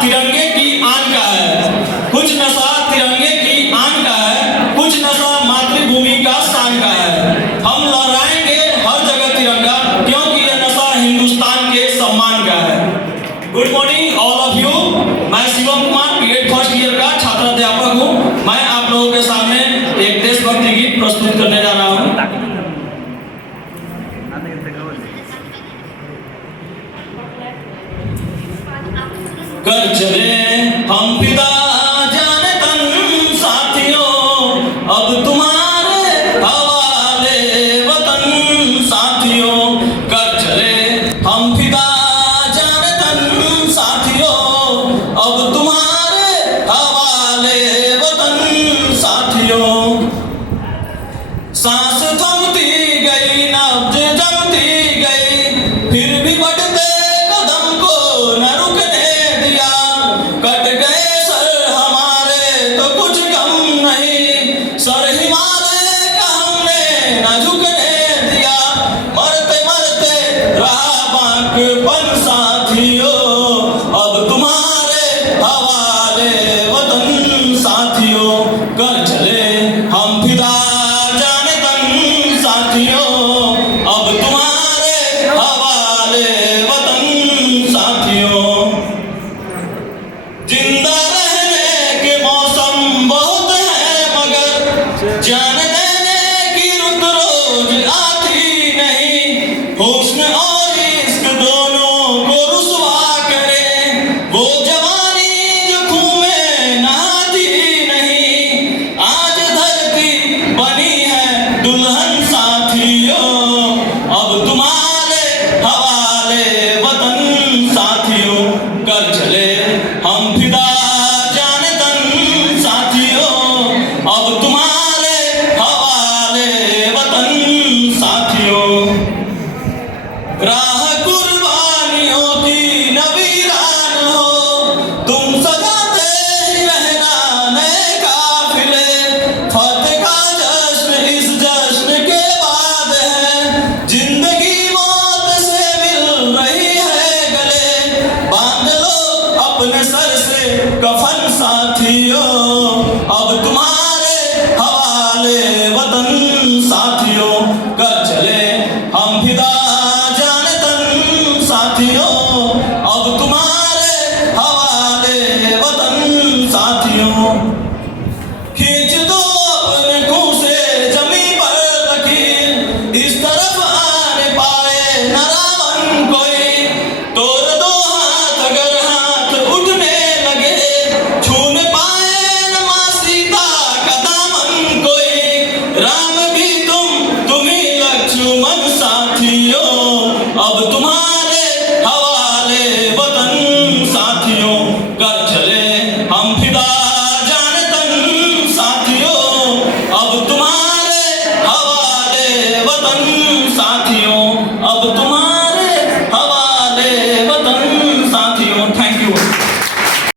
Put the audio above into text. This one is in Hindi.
तिरंगे की आन का है, कुछ नशा तिरंगे की आन का है, कुछ नशा मातृभूमि का शान का है। हम लहराएंगे हर जगह तिरंगा, क्योंकि यह नशा हिंदुस्तान के सम्मान का है। Good morning all of you. मैं Shivam Kumar BEd first year का छात्राध्यापक हूँ। मैं आप लोगों के सामने एक देशभक्ति गीत प्रस्तुत करने जा रहा हूँ। कर चले हम पिता जाने तन साथियों, अब तुम्हारे हवाले वतन साथियों। कर चले हम पिता जाने तन साथियों, अब तुम्हारे हवाले वतन साथियों। सांस थमती गई, नब्ज जमती गई, फिर भी बढ़ते कदम को न रुकने दिया। कट गए सर हमारे तो कुछ गम नहीं, सर हिमालय का हमने न झुकने दिया। मरते मरते रहा बांकपन साथियों, अब तुम्हारे हवाले वतन साथियों। कर चले हम फिदा जाने तन साथियों, अब तुम्हारे हवाले वतन साथियों। जिंदा रहने के मौसम बहुत है, मगर जान देने की रुत रोज आती नहीं। हुस्न और इश्क दोनों को रुसवा करे, वो जवानी जो खून में नहाती नहीं। आज धरती बनी है दुल्हन साथियों, अब तुम्हारे हवाले वतन साथियों। कर चले हम फिदा जाने तन साथियों, अब तुम्हारे हवाले वतन साथियों। राह कुर्बानियों की न वीरान हो, तुम सजाते ही रहना नए काफिले। फतेह का जश्न इस जश्न के बाद है, जिंदगी मौत से मिल रही है गले। बांध लो अपने सर से कफन साथियों, अब तुम्हारे हवाले वतन साथियों। कर चले हम फिदा जाने तन साथियों, अब तुम्हारे हवाले वतन साथियों। खींच दो अपने खून से जमी पर लकीर, इस तरफ आने पाए न रावण कोई। तोड़ दो हाथ अगर हाथ उठने लगे, छूने पाए न मां सीता का दामन कोई। राम भी तुम ही लक्ष्मण साथियों, अब तुम्हारे हवाले वतन साथियों। कर चले हम फिदा जाने तन साथियों, अब तुम्हारे हवाले वतन साथियों।